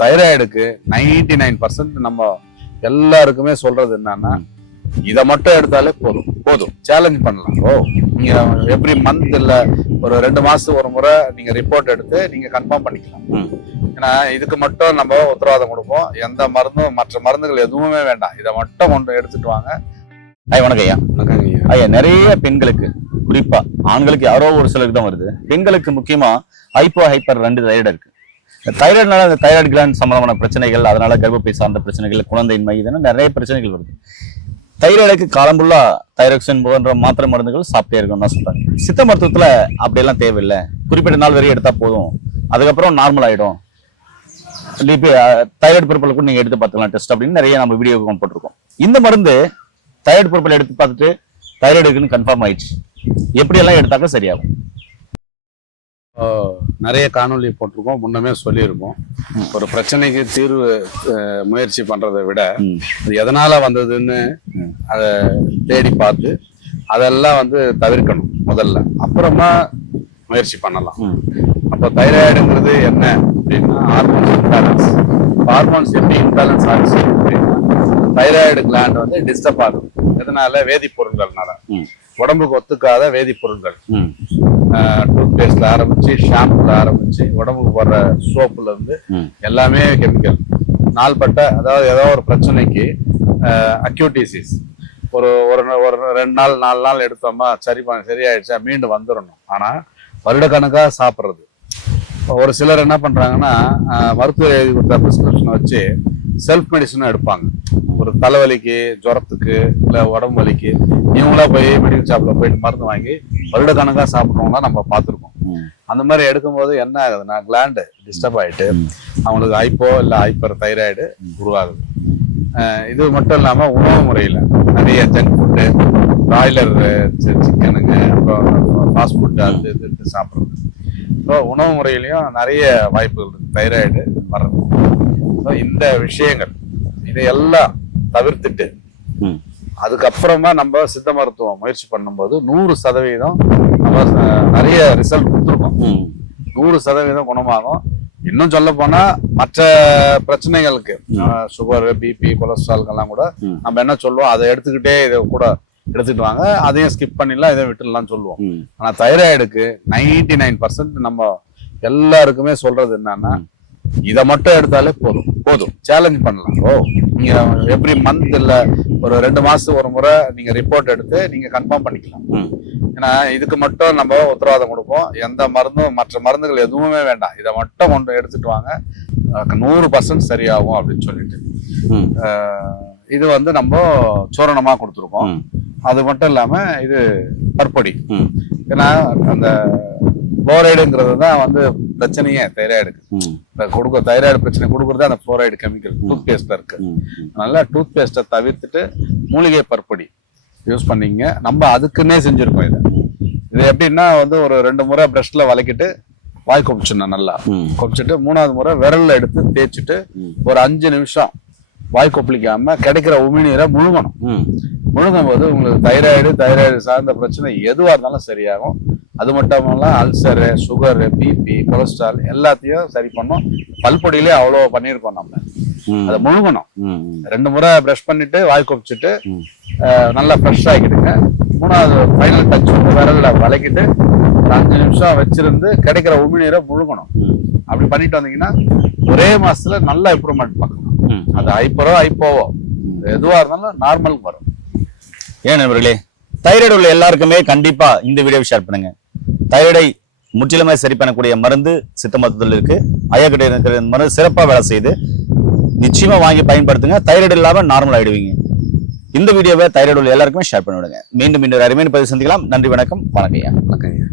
தைராய்டுக்கு 99% நம்ம எல்லாருக்குமே சொல்றது என்னன்னா, இதை மட்டும் எடுத்தாலே போதும் சேலஞ்ச் பண்ணலாம். நீங்க எவ்ரி மந்த் இல்ல ஒரு 2 மாசத்துக்கு ஒரு முறை நீங்க ரிப்போர்ட் எடுத்து நீங்க கன்ஃபார்ம் பண்ணிக்கலாம். ஏன்னா இதுக்கு மட்டும் நம்ம உத்தரவாதம் கொடுப்போம். எந்த மருந்தும் மற்ற மருந்துகள் எதுவுமே வேண்டாம். இதை மட்டும் கொண்டு எடுத்துட்டு வாங்க. வணக்கம் ஐயா. வணக்கம் ஐயா. ஐயா, நிறைய பெண்களுக்கு, குறிப்பா ஆண்களுக்கு யாரோ ஒரு சிலருக்கு தான் வருது, பெண்களுக்கு முக்கியமா ஹைப்பர் 2 தைராய்டு இருக்கு. தைராய்டுனால அந்த தைராய்டு கிளாண்ட் சம்பந்தமான பிரச்சனைகள், அதனால கர்ப்பப்பை சார்ந்த பிரச்சனைகள், குழந்தையின்மை, இதெல்லாம் நிறைய பிரச்சனைகள் வருது. தைராய்டுக்கு காலம்புள்ளா தைராக்சின் போன்ற மாத்திரை மருந்துகள் சாப்பிட்டே இருக்கணும் தான் சொல்றாங்க. சித்த மருத்துவத்துல அப்படியெல்லாம் தேவையில்லை, குறிப்பிட்ட நாள் வரையும் எடுத்தா போதும், அதுக்கப்புறம் நார்மல் ஆயிடும், தைராய்டு பொருட்களை கூட நீங்க எடுத்து பார்த்துக்கலாம் டெஸ்ட் அப்படின்னு நிறைய நம்ம வீடியோ போட்டிருக்கோம். இந்த மருந்து தைராய்டு பொருட்களை எடுத்து பார்த்துட்டு தைராய்டுக்குன்னு கன்ஃபார்ம் ஆயிடுச்சு, எப்படியெல்லாம் எடுத்தாக்க சரியாகும்? நிறைய காணொலி போட்டிருக்கோம், முன்னமே சொல்லியிருக்கோம். ஒரு பிரச்சனைக்கு தீர்வு முயற்சி பண்றதை விட அது எதனால வந்ததுன்னு அதை தேடி பார்த்து அதெல்லாம் தவிர்க்கணும் முதல்ல, அப்புறமா முயற்சி பண்ணலாம். அப்போ தைராய்டுங்கிறது என்ன அப்படின்னா, ஹார்மோன்ஸ் இம்பேலன்ஸ். ஹார்மோன்ஸ் எப்படி இம்பேலன்ஸ் ஆச்சு அப்படின்னா, தைராய்டு கிளாண்ட் டிஸ்டர்ப் ஆகும். எதனால? வேதிப்பொருட்கள்னால, உடம்புக்கு ஒத்துக்காத வேதிப்பொருட்கள். டூத் பேஸ்ட்ல ஆரம்பிச்சு, ஷாம்புல ஆரம்பிச்சு, உடம்புக்கு போடுற சோப்புல இருந்து எல்லாமே கெமிக்கல். நாள்பட்ட, அதாவது ஏதோ ஒரு பிரச்சனைக்கு அக்யூட் டிசீஸ் ஒரு 2 நாள் 4 நாள் எடுத்தோமா சரியாயிடுச்சா மீண்டும் வந்துடணும். ஆனா வருடக்கணக்கா சாப்பிட்றது. ஒரு சிலர் என்ன பண்றாங்கன்னா, மருத்துவர் எழுதி கொடுத்த பிரிஸ்கிரிப்ஷனை வச்சு செல்ஃப் மெடிசனும் எடுப்பாங்க. ஒரு தலைவலிக்கு, ஜுரத்துக்கு, இல்லை உடம்பு வலிக்கு இவங்களா போய் மெடிக்கல் ஷாப்ல போயிட்டு மருந்து வாங்கி வருடக்கணக்கா சாப்பிட்றவங்களாம் நம்ம பார்த்துருக்கோம். அந்த மாதிரி எடுக்கும்போது என்ன ஆகுதுன்னா, கிளாண்டு டிஸ்டர்ப் ஆயிட்டு அவங்களுக்கு ஹைப்போ இல்லை ஹைப்பர் தைராய்டு உருவாகுது. இது மட்டும் இல்லாம உணவு முறையில நிறைய ஜங்க் ஃபுட்டு, பிராய்லர் சிக்கனுங்க, அப்புறம் ஃபாஸ்ட் ஃபுட்டு அது இது சாப்பிட்றது. ஸோ உணவு முறையிலையும் நிறைய வாய்ப்புகள் இருக்கு தைராய்டு வர்றது. ஸோ இந்த விஷயங்கள் இதையெல்லாம் தவிர்த்துட்டு அதுக்கப்புறமா நம்ம சித்த மருத்துவம் முயற்சி பண்ணும்போது 100% நம்ம நிறைய ரிசல்ட் கொடுத்துருக்கோம். 100% குணமாகும். இன்னும் சொல்ல போனா மற்ற பிரச்சனைகளுக்கு, சுகர், பிபி, கொலஸ்ட்ரால்கெல்லாம் கூட நம்ம என்ன சொல்லுவோம், அதை எடுத்துக்கிட்டே இதை கூட எடுத்துட்டு வாங்க, அதையும் ஸ்கிப் பண்ணிடலாம், இதை விட்டுடலாம் சொல்லுவோம். ஆனா தைராய்டுக்கு 99% நம்ம எல்லாருக்குமே சொல்றது என்னன்னா, இதை மட்டும் எடுத்தாலே போதும் சேலஞ்ச் பண்ணலாம். நீங்க எவ்ரி மந்த் இல்ல ஒரு 2 மாசத்துக்கு ஒரு முறை நீங்க ரிப்போர்ட் எடுத்து நீங்க கன்ஃபார்ம் பண்ணிக்கலாம். ஏன்னா இதுக்கு மட்டும் நம்ம உத்தரவாதம் கொடுப்போம். எந்த மருந்தும் மற்ற மருந்துகள் எதுவுமே வேண்டாம். இதை மட்டும் கொண்டு எடுத்துட்டு வாங்க, 100% சரியாகும் அப்படின்னு சொல்லிட்டு இது நம்ம சூரணமா கொடுத்துருக்கோம். அது மட்டும் இல்லாம இது பற்பொடி. ஏன்னா அந்த புளோரைடுங்கிறது தான் பிரச்சனையே தைராய்டுக்கு. தைராய்டு பிரச்சனை கொடுக்கறது அந்த புளோரைடு கெமிக்கல் டூத் பேஸ்ட்ல இருக்கு. அதனால டூத் பேஸ்ட்டை தவிர்த்துட்டு மூலிகை பற்பொடி யூஸ் பண்ணீங்க. நம்ம அதுக்குன்னே செஞ்சிருக்கோம். இது எப்படின்னா ஒரு 2 முறை பிரஷ்ல வளைக்கிட்டு வாய் கொப்பிச்சிடணும். நல்லா கொப்பிச்சுட்டு 3வது முறை விரல்ல எடுத்து தேய்ச்சிட்டு ஒரு 5 நிமிஷம் வாய் கொப்பளிக்காம கிடைக்கிற உமிழ்நீரை முழுங்கணும். முழுங்கும் போது உங்களுக்கு தைராய்டு சார்ந்த பிரச்சனை எதுவா இருந்தாலும் சரியாகும். அது மட்டும் இல்லாமல் அல்சரு, சுகரு, பிபி, கொலஸ்ட்ரால் எல்லாத்தையும் சரி பண்ணும். பல்பொடியிலே அவ்வளோ பண்ணியிருக்கோம். நம்ம அதை முழுங்கணும். 2 முறை பிரஷ் பண்ணிட்டு வாய் கொப்பிச்சுட்டு நல்லா ஃப்ரெஷ் ஆகிடுங்க. 3வது ஃபைனல் டச் விரல்ல வளைக்கிட்டு ஒரு 5 நிமிஷம் வச்சிருந்து கிடைக்கிற உமிழ்நீரை முழுங்கணும். அப்படி பண்ணிட்டு வந்தீங்கன்னா ஒரே மாசத்துல நல்ல இம்ப்ரூவ்மெண்ட் பார்க்கலாம். அது ஹைப்போவோ எதுவா இருந்தாலும் நார்மலுக்கு வரும். ஏன் நண்பர்களே, தைராய்டு உள்ள எல்லாருக்குமே கண்டிப்பா இந்த வீடியோ ஷேர் பண்ணுங்க. தைராய்டை முற்றிலுமே சரி பண்ணக்கூடிய மருந்து சித்த மருத்துவத்தில் இருக்கு. ஐயா கிட்ட இருக்கிற மருந்து சிறப்பா வேலை செய்து நிச்சயமா வாங்கி பயன்படுத்துங்க. தைராய்டு இல்லாம நார்மல் ஆயிடுவீங்க. இந்த வீடியோவை தைராய்டு உள்ள எல்லாருக்குமே ஷேர் பண்ணிவிடுங்க. மீண்டும் இன்னொரு அருமையான பதிவு சந்திக்கலாம். நன்றி, வணக்கம். வணக்கம் ஐயா. வணக்கம் ஐயா.